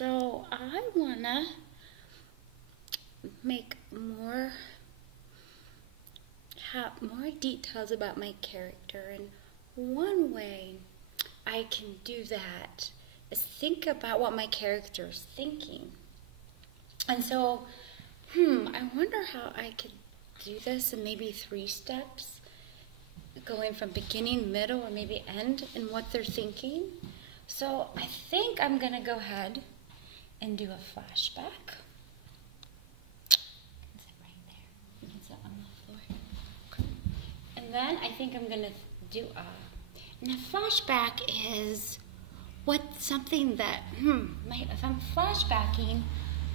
So I want to make have more details about my character. And one way I can do that is think about what my character is thinking. And so, I wonder how I could do this in maybe 3 steps, going from beginning, middle, or maybe end in what they're thinking. So I think I'm going to go ahead and do a flashback. You can sit right there. You can sit on the floor. Okay. And then I think I'm going to do and a flashback is something that, if I'm flashbacking,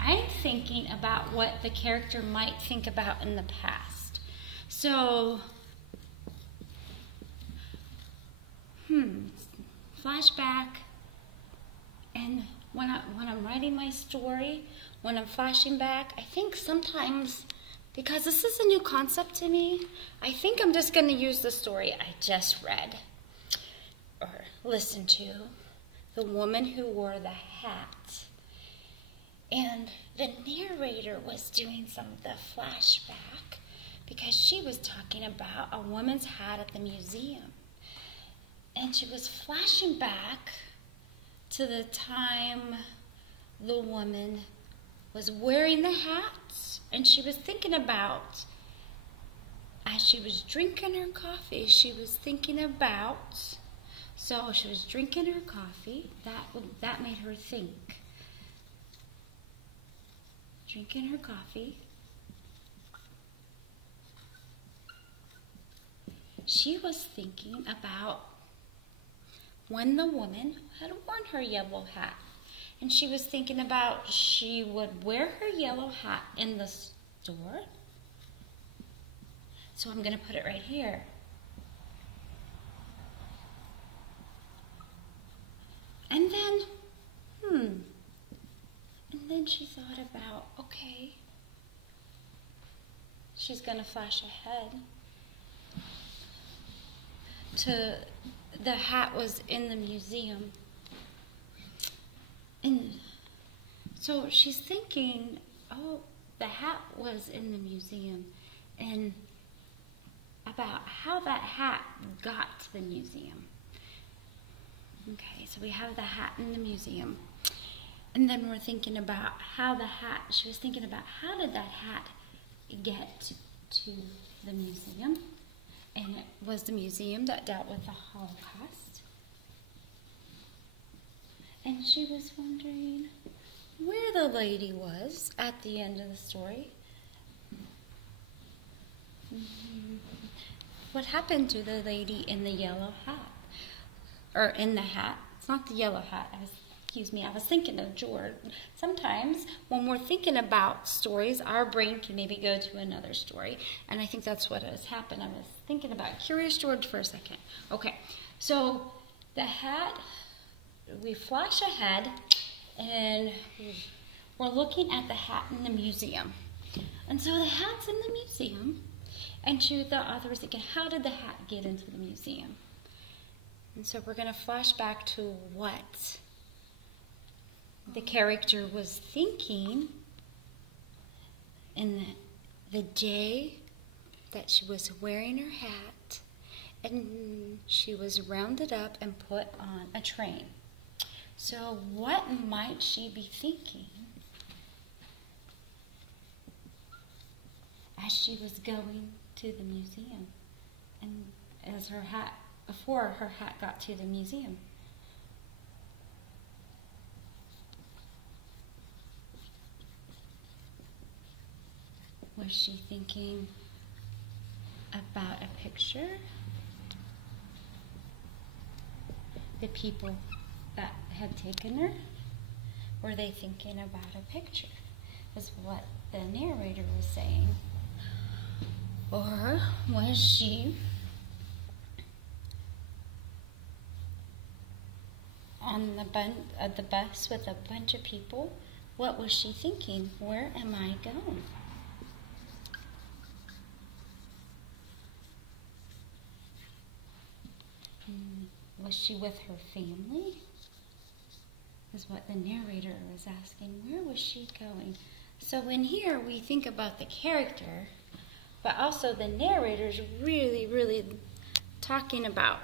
I'm thinking about what the character might think about in the past. So, flashback, and when I'm writing my story, when I'm flashing back, I think sometimes, because this is a new concept to me, I think I'm just going to use the story I just read or listened to, The Woman Who Wore the Hat. And the narrator was doing some of the flashback because she was talking about a woman's hat at the museum. And she was flashing back to the time the woman was wearing the hat. And she was thinking about, as she was drinking her coffee, she was thinking about, so she was drinking her coffee. That made her think. Drinking her coffee. She was thinking about when the woman had worn her yellow hat. And she was thinking about she would wear her yellow hat in the store. So I'm going to put it right here. And then, and then she thought about, okay, she's going to flash ahead to the hat was in the museum. And so she's thinking, oh, the hat was in the museum, and about how that hat got to the museum. Okay, so we have the hat in the museum. And then we're thinking about how she was thinking about how did that hat get to the museum? And it was the museum that dealt with the Holocaust. And she was wondering where the lady was at the end of the story. What happened to the lady in the yellow hat? Or in the hat. It's not the yellow hat. I was thinking of George. Sometimes when we're thinking about stories, our brain can maybe go to another story. And I think that's what has happened. I was thinking about Curious George for a second. Okay, so the hat, we flash ahead, and we're looking at the hat in the museum. And so the hat's in the museum, and the author was thinking, how did the hat get into the museum? And so we're going to flash back to what the character was thinking in the day that she was wearing her hat and she was rounded up and put on a train. So what might she be thinking as she was going to the museum and before her hat got to the museum? Was she thinking about a picture? The people that had taken her? Were they thinking about a picture? Is what the narrator was saying. Or was she on the bus with a bunch of people? What was she thinking? Where am I going? Was she with her family? is what the narrator was asking. Where was she going? So in here, we think about the character, but also the narrator's really, really talking about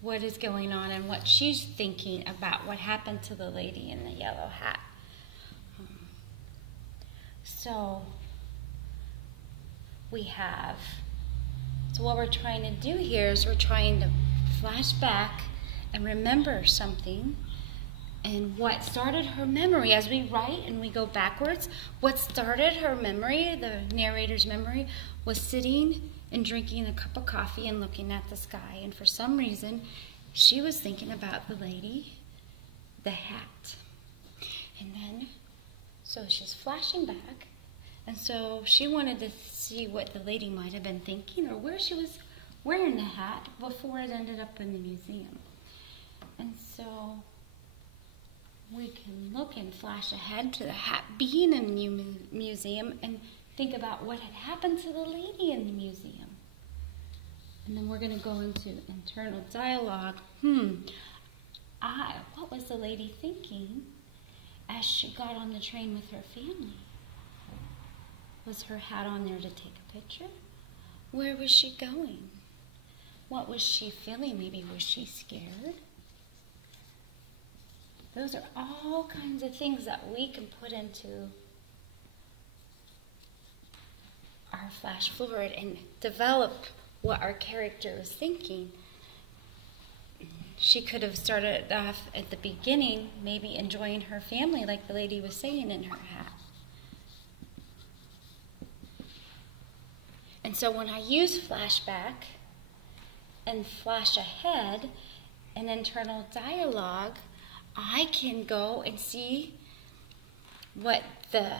what is going on and what she's thinking about what happened to the lady in the yellow hat. So what we're trying to do here is we're trying to flash back and remember something. And what started her memory, as we write and we go backwards, what started her memory, the narrator's memory, was sitting and drinking a cup of coffee and looking at the sky. And for some reason, she was thinking about the lady, the hat. And then, so she's flashing back. And so she wanted to see what the lady might have been thinking or where she was wearing the hat before it ended up in the museum. And so we can look and flash ahead to the hat being in the museum and think about what had happened to the lady in the museum. And then we're going to go into internal dialogue. What was the lady thinking as she got on the train with her family? Was her hat on there to take a picture? Where was she going? What was she feeling? Maybe was she scared? Those are all kinds of things that we can put into our flash forward and develop what our character is thinking. She could have started off at the beginning, maybe enjoying her family like the lady was saying in her hat. And so when I use flashback and flash ahead and internal dialogue, I can go and see what the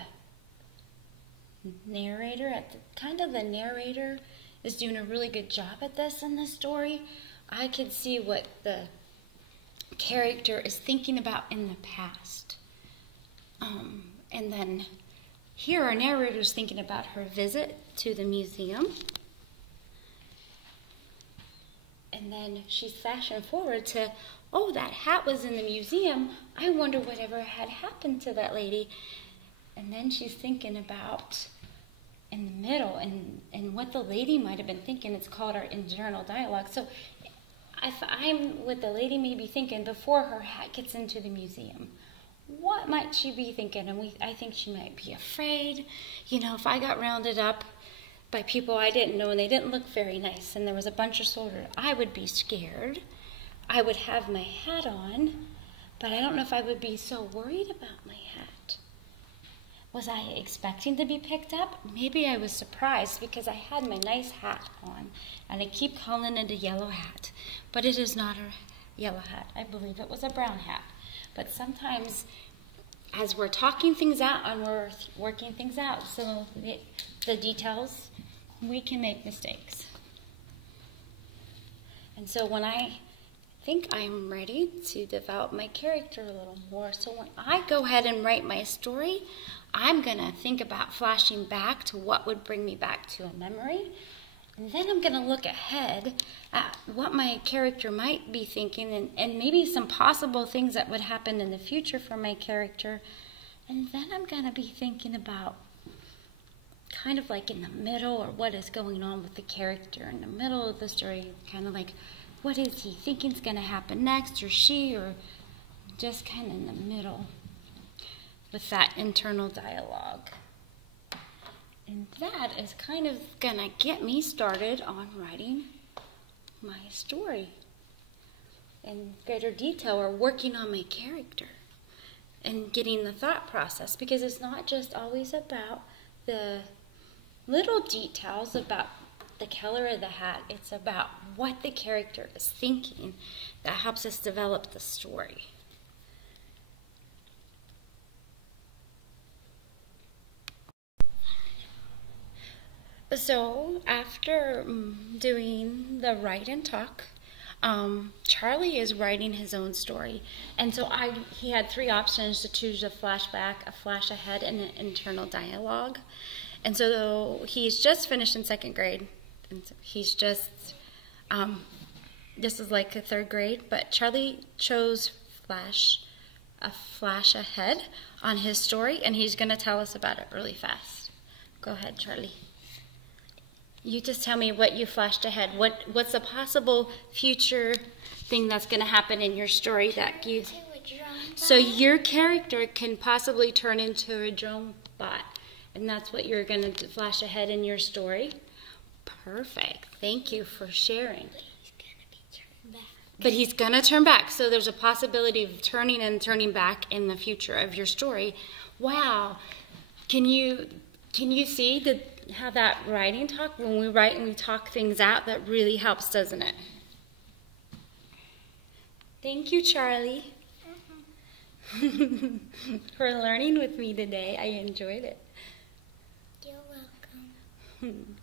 narrator, the narrator is doing a really good job at this in the story. I can see what the character is thinking about in the past. And then here our narrator is thinking about her visit to the museum. And then she's flashing forward to, oh, that hat was in the museum. I wonder whatever had happened to that lady. And then she's thinking about in the middle and what the lady might have been thinking. It's called our internal dialogue. So if I'm what the lady may be thinking before her hat gets into the museum, what might she be thinking? And I think she might be afraid. You know, if I got rounded up by people I didn't know and they didn't look very nice and there was a bunch of soldiers, I would be scared. I would have my hat on, but I don't know if I would be so worried about my hat. Was I expecting to be picked up? Maybe I was surprised because I had my nice hat on, and I keep calling it a yellow hat, but it is not a yellow hat. I believe it was a brown hat. But sometimes as we're talking things out and we're working things out, so the details, we can make mistakes. And so when I think I'm ready to develop my character a little more, so when I go ahead and write my story, I'm going to think about flashing back to what would bring me back to a memory. And then I'm going to look ahead at what my character might be thinking and maybe some possible things that would happen in the future for my character. And then I'm going to be thinking about kind of like in the middle, or what is going on with the character in the middle of the story, kind of like what is he thinking is going to happen next, or she, or just kind of in the middle with that internal dialogue. And that is kind of going to get me started on writing my story in greater detail, or working on my character and getting the thought process, because it's not just always about the little details about the color of the hat. It's about what the character is thinking that helps us develop the story. So after doing the write and talk, Charlie is writing his own story. And so he had three options to choose: a flashback, a flash ahead, and an internal dialogue. And so he's just finished in second grade. And so he's just, this is like a third grade, but Charlie chose flash a flash ahead on his story, and he's going to tell us about it really fast. Go ahead, Charlie. You just tell me what you flashed ahead. What's a possible future thing that's going to happen in your story that you... So your character can possibly turn into a drone bot, and that's what you're going to flash ahead in your story? Perfect. Thank you for sharing. But he's going to turn back. So there's a possibility of turning and turning back in the future of your story. Wow. Can you see how that writing talk, when we write and we talk things out, that really helps, doesn't it? Thank you, Charlie, for learning with me today. I enjoyed it. You're welcome.